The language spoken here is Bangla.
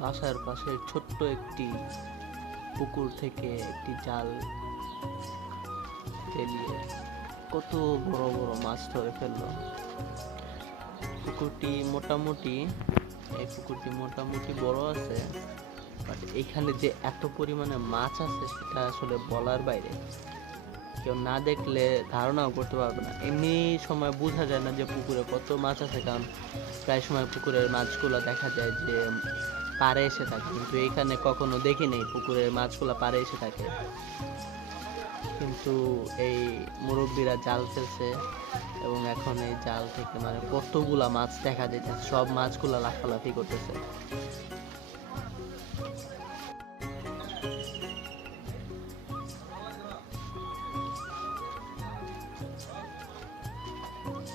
বাসার পাশে ছোট্ট একটি পুকুর থেকে একটি জাল ফেলিয়ে কত বড় বড় মাছ ধরে ফেললো। পুকুরটি মোটামুটি বড় আছে, বাট এখানে যে এত পরিমাণে মাছ আছে সেটা আসলে বলার বাইরে। কেউ না দেখলে ধারণাও করতে পারবে না। এমনি সময় বোঝা যায় না যে পুকুরে কত মাছ আছে, কারণ প্রায় সময় পুকুরের মাছগুলো দেখা যায় যে পাড়ে এসে থাকে, কিন্তু এখানে কখনো দেখি নেই পুকুরের মাছগুলো পাড়ে এসে থাকে। কিন্তু এই মুরব্বীরা জাল ফেলছে এবং এখন এই জাল থেকে মানে কতগুলা মাছ দেখা যাচ্ছে, সব মাছগুলা লাফালাফি করতেছে।